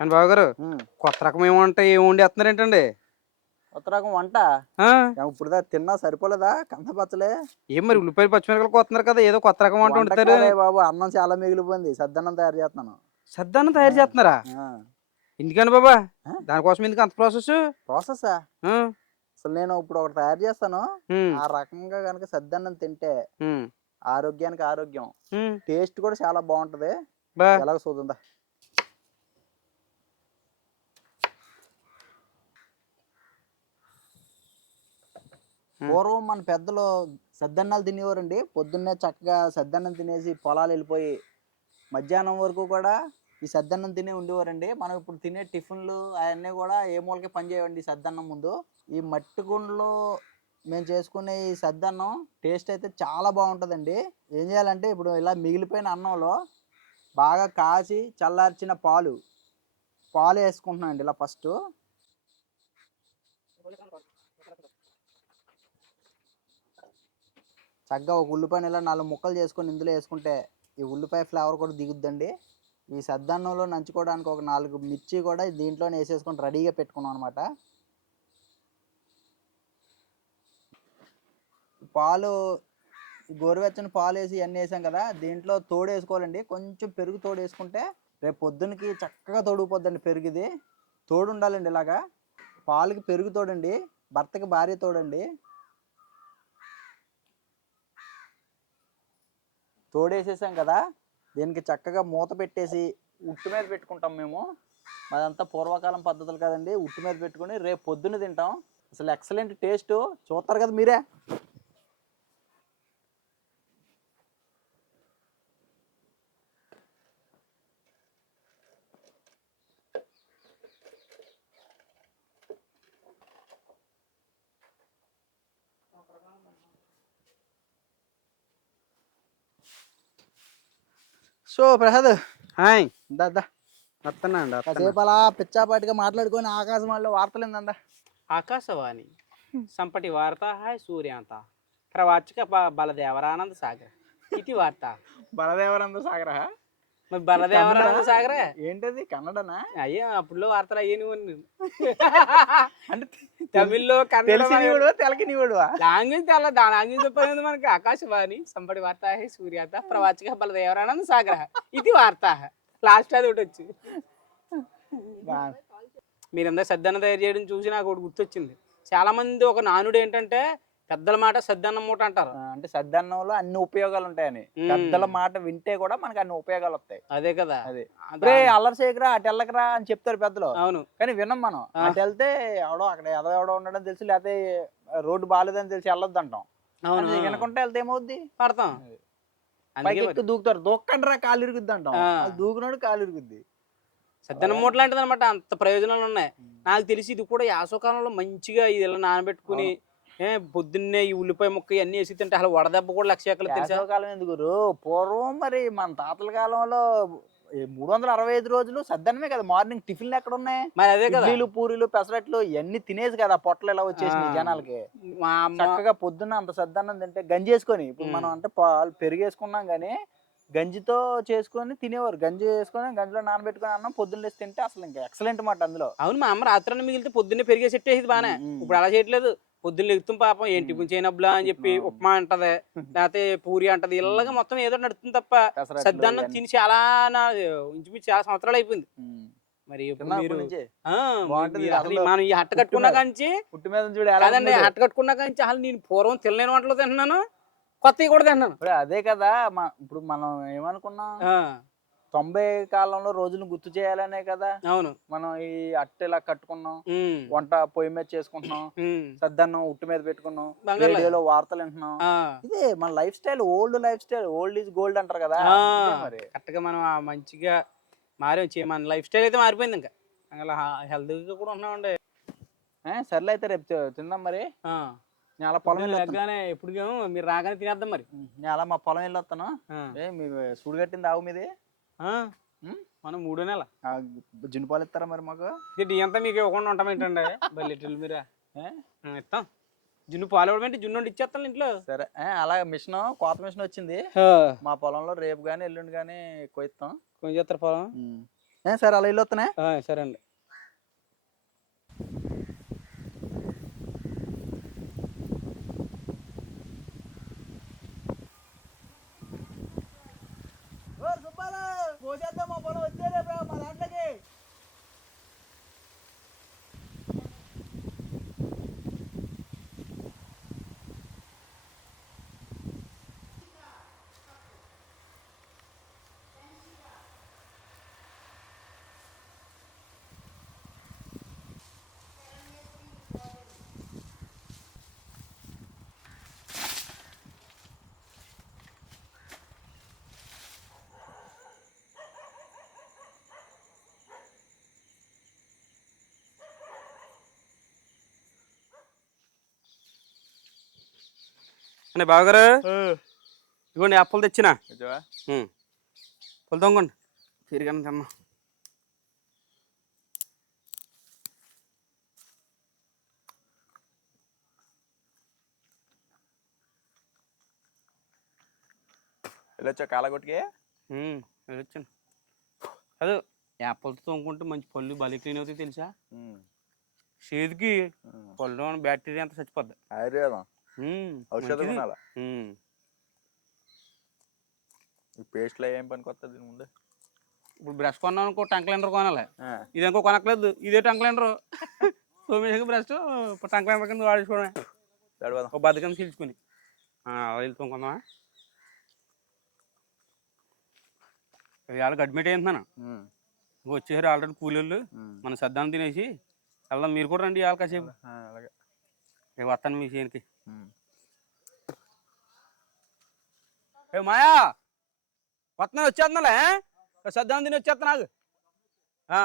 అని బాబు గారు. కొత్త రకం ఏమంటే ఏం వండేస్తున్నారు ఏంటండి? కొత్త రకం వంట? ఇప్పుడు తిన్నా సరిపోలేదా? కంద పచ్చలే. ఏం మరి ఉల్లిపాయలు పచ్చిమిరపకాయలు కొత్తున్నారు కదా ఏదో కొత్త రకం వంట వండుతారు. బాబు అన్నం చాలా మిగిలిపోయింది సద్దన్నం తయారు చేస్తున్నాను. సద్దాన్ని తయారు చేస్తున్నారా? ఆ. ఎందుకని బాబా? దానికోసం ఎందుకు అంత ప్రాసెస్? ప్రాసెసా? అసలు నేను ఇప్పుడు ఒకటి తయారు చేస్తాను. ఆ రకంగా కనుక సద్దన్నం తింటే ఆరోగ్యానికి ఆరోగ్యం. టేస్ట్ కూడా చాలా బాగుంటది. ఎలాగ చూద్దా పూర్వం మన పెద్దలు సద్దన్నాలు తినేవారండి. పొద్దున్నే చక్కగా సద్దన్నం తినేసి పొలాలు వెళ్ళిపోయి మధ్యాహ్నం వరకు కూడా ఈ సద్దన్నం తినే ఉండేవారండి. మనం ఇప్పుడు తినే టిఫిన్లు అవన్నీ కూడా ఏ మూలకి పనిచేయండి సద్దన్నం ముందు. ఈ మట్టి గుండలో మేము చేసుకునే ఈ సద్దన్నం టేస్ట్ అయితే చాలా బాగుంటుందండి. ఏం చేయాలంటే ఇప్పుడు ఇలా మిగిలిపోయిన అన్నంలో బాగా కాచి చల్లార్చిన పాలు పాలు వేసుకుంటున్నాం అండి ఇలా ఫస్ట్. చక్కగా ఒక ఉల్లిపాయని ఇలా నాలుగు ముక్కలు చేసుకొని ఇందులో వేసుకుంటే ఈ ఉల్లిపాయ ఫ్లేవర్ కూడా దిగుద్దండి. ఈ సద్దన్నంలో నంచుకోవడానికి ఒక నాలుగు మిర్చి కూడా దీంట్లోనే వేసేసుకొని రెడీగా పెట్టుకున్నాం అనమాట పాలు గోరువెచ్చని పాలు వేసి ఇవన్నీ వేసాం కదా దీంట్లో తోడు వేసుకోవాలండి. కొంచెం పెరుగు తోడు వేసుకుంటే రేపు పొద్దునకి చక్కగా తోడుకుపోద్దండి పెరుగుది. తోడు ఉండాలండి ఇలాగా. పాలకి పెరుగు తోడండి భర్తకి భార్య తోడండి. తోడేసేసాం కదా దీనికి చక్కగా మూత పెట్టేసి ఉట్టు మీద పెట్టుకుంటాం మేము. అదంతా పూర్వకాలం పద్ధతులు కదండి ఉట్టు మీద పెట్టుకుని రేపు పొద్దున్న తింటాం. అసలు ఎక్సలెంట్ టేస్ట్ చూస్తారు కదా మీరే. So Prasad hi. దాదా వస్తున్నా అండి. కాసేపు అలా పిచ్చాపాటిగా మాట్లాడుకొని ఆకాశవాణిలో వార్తలు ఏందందా? ఆకాశవాణి. సంపటి వార్త హాయ్ సూర్యాంత. ప్రవాచక బలదేవరానంద సాగర్. ఇది వార్త. బలదేవరంద సాగర? మరి బలదేవరానంద సాగర్? ఏంటది? కన్నడనా? అయ్యే అప్పుడులో వార్తలు అయ్యే నువ్వు అంటే తమిళ్ళో నీవుడు తెలకి నీవుడు. లాంగ్వేజ్ తెల్ల దాని లాంగ్వేజ్ చెప్పలేదు మనకి. ఆకాశవాణి సంపటి వార్త సూర్యాంత ప్రవాచక బలదేవరానంద సాగర్. ఇది వార్త లాస్ట్ అది ఒకటి వచ్చి. మీరందరూ సద్దన్న తయారు చేయడం చూసి నాకు ఒకటి గుర్తొచ్చింది. చాలా మంది ఒక నానుడు ఏంటంటే పెద్దల మాట సద్దన్న మూట అంటారు. అంటే సద్దన్నంలో అన్ని ఉపయోగాలు ఉంటాయని. పెద్దల మాట వింటే కూడా మనకి అన్ని ఉపయోగాలు వస్తాయి. అదే కదా. అదే. అల్లరి చేయకరా అటు వెళ్ళకరా అని చెప్తారు పెద్దలు. అవును. కానీ వినం మనం. అటు వెళ్తే ఎవడో అక్కడ ఎదో ఎవడో ఉండడం తెలిసి లేకపోతే రోడ్డు బాగాలేదని తెలిసి వెళ్ళొద్దు అంటాం. అవును వినకుంటే వెళ్తే ఏమవుద్ది? పడతాం. పైకి దూకుతారు. దూక్కండి రా కాలు ఇరుగుద్ది అంటాం. దూకినాడు కాలు ఇరుగుద్ది. సద్దన మూట లాంటిది అనమాట అంత ప్రయోజనాలు ఉన్నాయి. నాకు తెలిసి ఇది కూడా యాసవకాలంలో మంచిగా ఇది ఇలా నానబెట్టుకుని పొద్దున్నే ఈ ఉల్లిపాయ ముక్క ఇవన్నీ వేసి తింటే అసలు వడదెబ్బ కూడా లక్ష ఎక్కలు తెలుసా కాలం ఎందుకు? పూర్వం మరి మన తాతల కాలంలో మూడు వందల అరవై ఐదు రోజులు సద్దనమే కదా మార్నింగ్ టిఫిన్లు ఎక్కడ ఉన్నాయి మరి అదే కదా ఇడ్లీలు పూరీలు పెసరట్లు ఇవన్నీ తినేసి కదా పొట్టలు ఇలా వచ్చేసినాయి ఆ. జనాలకి మా చక్కగా పొద్దున్న అంత సద్దన్నం తింటే గంజి వేసుకొని ఇప్పుడు. మనం అంటే పాలు పెరిగేసుకున్నాం కానీ గంజితో చేసుకొని తినేవారు గంజి వేసుకొని గంజిలో నానబెట్టుకొని అన్నం పొద్దున్న తింటే అసలు ఇంకా ఎక్సలెంట్ మాట అందులో అవును మా అమ్మ రాత్రి మిగిలితే పొద్దున్నే పెరిగే సెట్ వేసేది బానే. ఇప్పుడు అలా చేయట్లేదు పొద్దున్న ఎగుతాం పాపం ఏంటి చేయనబ్బులా అని చెప్పి. ఉప్మా అంటది లేకపోతే పూరి అంటది ఇలాగా మొత్తం ఏదో నడుస్తుంది తప్ప సద్దన్నం. తిని చాలా నా ఇంచుమించు చాలా సంవత్సరాలు అయిపోయింది. మరి మనం ఈ హట్ట కట్టుకున్న కాంచి కాదండి. హట్ట కట్టుకున్న కాంచి అసలు నేను పూర్వం తినలేని వంటలు తింటున్నాను కొత్తవి కూడా తింటున్నాను ఇప్పుడు అదే కదా ఇప్పుడు మనం ఏమనుకున్నాం తొంభై కాలంలో రోజులు గుర్తు చేయాలనే కదా. అవును. మనం ఈ అట్ట ఇలా కట్టుకున్నాం వంట పొయ్యి మీద చేసుకుంటున్నాం సద్దన్నం ఉట్టు మీద పెట్టుకున్నాం రేడియోలో వార్తలు వింటున్నాం. ఇదే మన lifestyle old lifestyle old is gold అంటారు కదా. మరి. కరెక్ట్గా మనం ఆ మంచిగా మారి. మన లైఫ్ స్టైల్ అయితే మారిపోయింది ఇంకా. అలా హెల్త్గా కూడా ఉన్నామండి సర్లే అయితే రేపు తిందాం మరి. నేను అలా పొలం ఎప్పుడు మీరు రాగానే తినేద్దాం మరి. నేను అలా మా పొలం వెళ్ళొస్తాను ఏ మీ సూడు కట్టింది ఆవు మీది? మనం మూడో నెల. ఆ, జున్ను పాలు ఇస్తారా మరి మాకు? ఇది అంతా మీకు ఇవ్వకుండా ఉంటాం ఏంటండి బల్లెట్లు మీరా. ఇస్తాం. జున్ను పాలు ఇవ్వడం జున్ను వండి ఇచ్చేస్తాను ఇంట్లో. సరే. అలా మిషన్ కోత మిషన్ వచ్చింది. మా పొలంలో రేపు కానీ ఎల్లుండి కానీ కొయిస్తాం కొంచెం చేస్తారు పొలం. సార్ అలా ఇల్లు వస్తున్నాయి? సరే అండి. అంటే బావగారు? ఇదిగోండి అప్పులు తెచ్చిన? పులు తొంగండి తిరిగాను తిన్నా. వెళ్ళొచ్చా కాలగొట్టుకి? వెళ్ళొచ్చాను అదే యాపిల్తో తోముకుంటే మంచి పళ్ళు బలి క్లీన్ అవుతాయి తెలుసా? చేతికి పళ్ళు బ్యాక్టీరియా అంతా చచ్చిపోద్ది. ఆయుర్వేదం. ఔషధ. ఈ పేస్ట్లో ఏం పనికి వస్తుంది దీని ముందు? ఇప్పుడు బ్రష్ కొన్నాం అనుకో టంక్ లైనర్ కొనాలి. ఇది ఇంకో కొనక్కలేదు ఇదే tongue liner. Someshwara brush tongue liner కింద వాడేసుకోవడమే. ఒక బద్దకం చీల్చుకుని. తోముకుందామా? ఇవాళ గడ్మిట్ అయింటున్నాను ఉమ్, వచ్చేసారు ఆల్రెడీ కూలీళ్ళు. మన సద్దాన్ని తినేసి వెళ్దాం మీరు కూడా రండి ఇవాళ కాసేపు. అలాగే. రేపు వస్తాను మీ చేయనికి ఉమ్. ఏ మాయా వస్తున్నా వచ్చేస్తున్నాలే సద్దాన్ని తిని వచ్చేస్తా నాకు ఆ,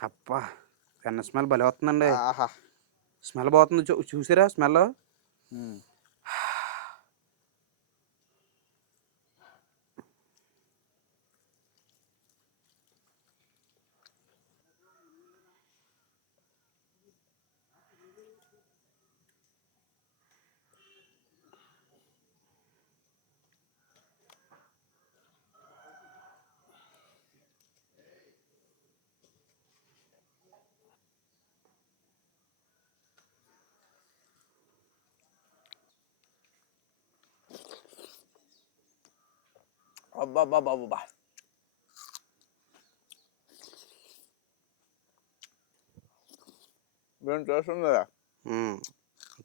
అబ్బా! పెన్న స్మెల్ భలే వస్తుందండి. ఆహా! స్మెల్ బాగుతుంది చూ చూసారా స్మెల్? ఉమ్. అబ్బబ్బబ్బబ్బా. ఏం చేస్తుంది కదా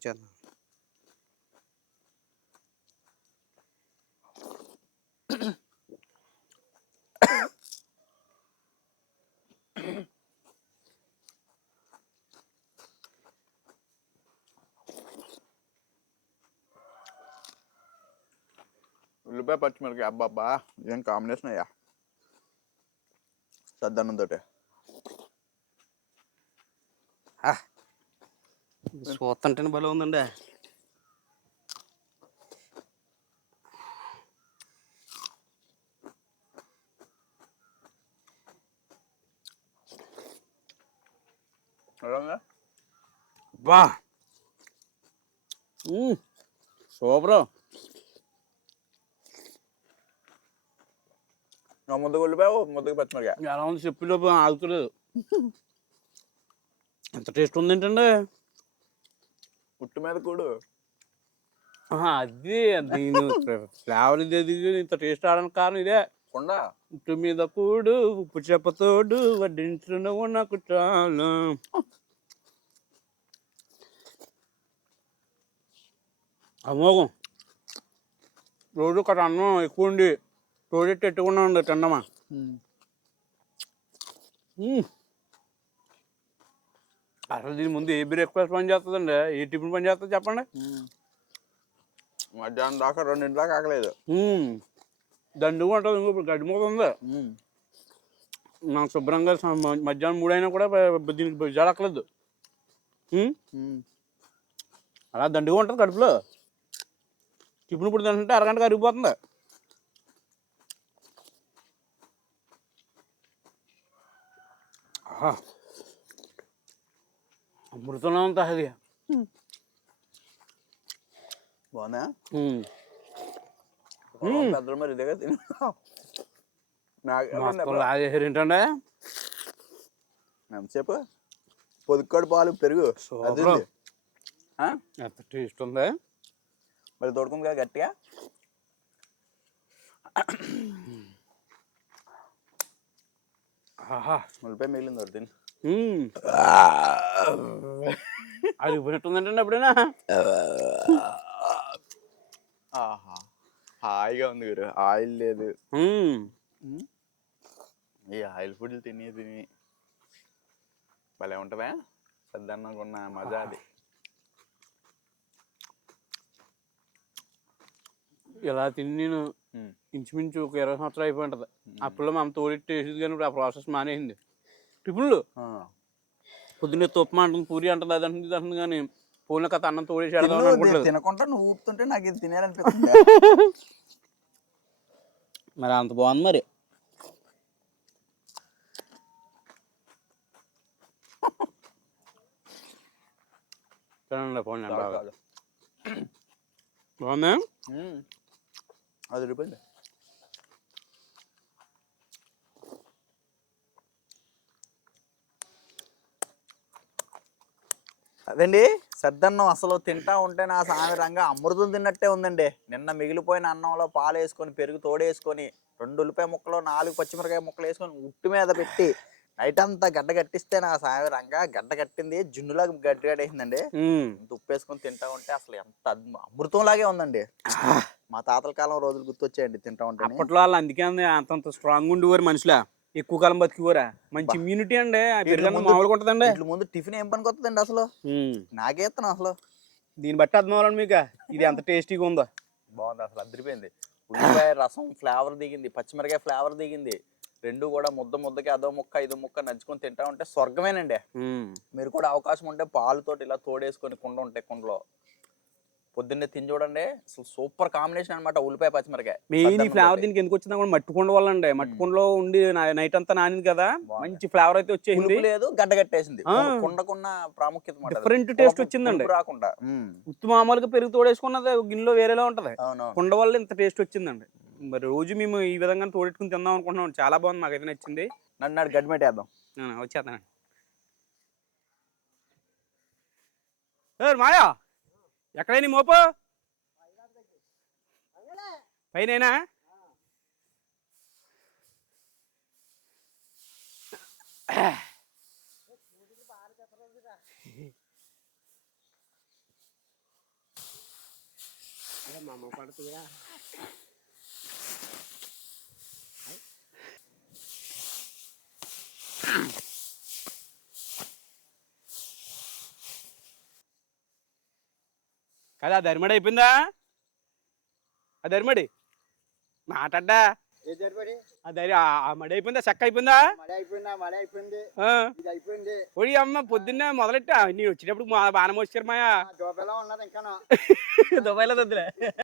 చేద్దాం ఉల్లిపాయ పచ్చిమిరకాయ అబ్బబ్బా ఏం కాంబినేషన్ అయ్యా. సద్దన్నం తోటి. చూస్తుంటేనే భలే ఉందండి? బా సూపర్. నా ముద్దకు ఉల్లిపాయ ఓ ముద్దకు పచ్చిమిరకాయ ఎలా ఉంది చెప్పేలోపు ఆగుతలేదు. ఎంత టేస్ట్ ఉంది ఏంటండి? ఉట్టు మీద కూడు. అది దీని ఫ్లేవర్ ఇది అది ఇంత టేస్ట్ రావడానికి కారణం ఇదే. కొండ. ఉట్టు మీద కూడు ఉప్పు చెప్పతోడు వడ్డించిన నువ్వు నాకు చాలు. అమోఘం రోజు ఒక అన్నం ఎక్కువ ఉండి తోడెట్టి ఎట్టుకున్నా ఉండి తిన్నమా. అసలు దీని ముందు ఏ బ్రేక్ఫాస్ట్ పని చేస్తుందండి? ఏ టిఫిన్ పని చేస్తుంది చెప్పండి. మధ్యాహ్నం దాకా రెండింటి దాకా ఆకలేదు. దండుగా ఉంటుంది ఇంకో ఇప్పుడు గడ్డి మూత ఉంది. నాకు శుభ్రంగా మధ్యాహ్నం మూడైనా కూడా దీనికి జడక్కలేదు అలా దండుగా ఉంటుంది కడుపులో. టిఫిన్ ఇప్పుడు తింటుంటే అరగంట కరిగిపోతుంది ఆహా. అమృతంలో ఉంది అది? బాగుందా. పెద్దలు మరి ఇదేగా తిను ఏంటంటే ఎంతసేపు? పొదుక్కోడు పాలు పెరుగు? ఎంత టేస్ట్ ఉంది? మరి తోడుకుంది కదా గట్టిగా? ఉల్లిపాయ మిగిలింది మ్మ్. అది పోయినట్టుందంటే ఎప్పుడైనా? ఆహా. హాయిగా ఉంది గురు. ఆయిల్ లేదు. ఈ ఆయిల్ ఫుడ్లు తిని తిని. భలే ఉంటుందా? పెద్దన్నకు ఉన్న మజా అది. ఇలా తిని నేను ఉమ్. ఇంచుమించు ఒక ఇరవై సంవత్సరాలు అయిపోయి ఉంటుంది అప్పుడు మా అమ్మ తోడెట్టి వేసేది కానీ ఇప్పుడు ఆ ప్రాసెస్ మానేసింది. టిఫిన్లు. పొద్దున్నే తొప్పమ అంటుంది పూరి అంటుంది అది అంటుంది ఇది అంటుంది కానీ పూల కథ అన్నం తోడేసి తినకుండా నువ్వు ఊపుతుంటే నాకు ఇది తినేయాలనిపిస్తుంది మరి అంత బాగుంది మరి. తినండి బాగా. చాలు. బాగుందా. అది రూపాయలు అదండి? సద్దన్నం అసలు తింటా ఉంటే నా సామి రంగా అమృతం తిన్నట్టే ఉందండి. నిన్న మిగిలిపోయిన అన్నంలో పాలు వేసుకొని పెరుగు తోడేసుకొని రెండు ఉల్లిపాయ ముక్కలు నాలుగు పచ్చిమిరకాయ ముక్కలు వేసుకొని ఉట్టు మీద పెట్టి నైట్ అంతా గడ్డ కట్టిస్తే నా సామి రంగా గడ్డ కట్టింది జున్నులాగా గడ్డ. ఇంత ఉప్పు వేసుకొని తింటా ఉంటే అసలు ఎంత అద్భు- అమృతంలాగే ఉందండి. మా తాతల కాలం రోజులు గుర్తొచ్చాయండి తింటా ఉంటే అప్పట్లో వాళ్ళు అందుకే అంది అంతంత స్ట్రాంగ్ ఉండేవారు మనుషులా? ఎక్కువ కాలం బతికివారా? మంచి ఇమ్యూనిటీ అండి మామూలుగా ఉంటుందండి. వీటి ముందు టిఫిన్ ఏం పనికి వస్తుందండి అసలు? మ్మ్. నాకే ఇస్తాను అసలు. దీన్ని బట్టి అర్థం అవ్వాలండి మీకు. ఇది ఎంత టేస్టీగా ఉందో. బాగుంది అసలు అదిరిపోయింది ఉల్లిపాయ రసం ఫ్లేవర్ దిగింది పచ్చిమిరకాయ ఫ్లేవర్ దిగింది. రెండు కూడా ముద్ద ముద్దకి అదో ముక్క ఇదో ముక్క నంచుకొని తింటా ఉంటే స్వర్గమేనండి. మీరు కూడా అవకాశం ఉంటే పాలుతోటి ఇలా తోడేసుకొని కుండ ఉంటాయి కుండలో. పొద్దున్నే తిని చూడండి. అసలు సూపర్ కాంబినేషన్ అన్నమాట ఉల్లిపాయ పచ్చిమిరకాయ మెయిన్ ఈ ఫ్లేవర్. దీనికి ఎందుకు వచ్చిందా కూడా మట్టుకుండ వల్ల అండి మట్టుకుండలో ఉండి నైట్ అంతా నానింది కదా. మంచి ఫ్లేవర్ అయితే వచ్చేసింది. లేదు గడ్డ కట్టేసింది. ఆ. కుండకున్న ప్రాముఖ్యత. డిఫరెంట్ టేస్ట్ వచ్చిందండి. రాకుండా. ఉత్తు మామూలుగా పెరుగు తోడేసుకున్నది గిన్నెలో వేరేలా ఉంటది. కుండ వల్ల ఇంత టేస్ట్ వచ్చిందండి. మరి రోజు మేము ఈ విధంగా తోడెట్టుకుని తిందాం అనుకుంటున్నాం. చాలా బాగుంది మాకైతే నచ్చింది. నన్ను నాడు గడ్డి పెట్టేద్దాం ఆ, ఎక్కడైనా మోపు? పైన మామ పడుతుందా hmm. పైన కదా ధర్మడి అయిపోయిందా? ఆ ధర్మడి మాటడ్డా? ఏ జరిపడి ఆ ఆ మడి అయిపోయిందా? చెక్క అయిపోయిందా? అయిపోయిందా? అయిపోయింది. ఆ, ఇది అయిపోయింది. ఒడి అమ్మ పొద్దున్నే మొదలెట్టా నీ వచ్చేటప్పుడు మా బాణం వచ్చారు మాయా. దోపలా ఉన్నది ఇంకా దుబాయ్లో వద్దులే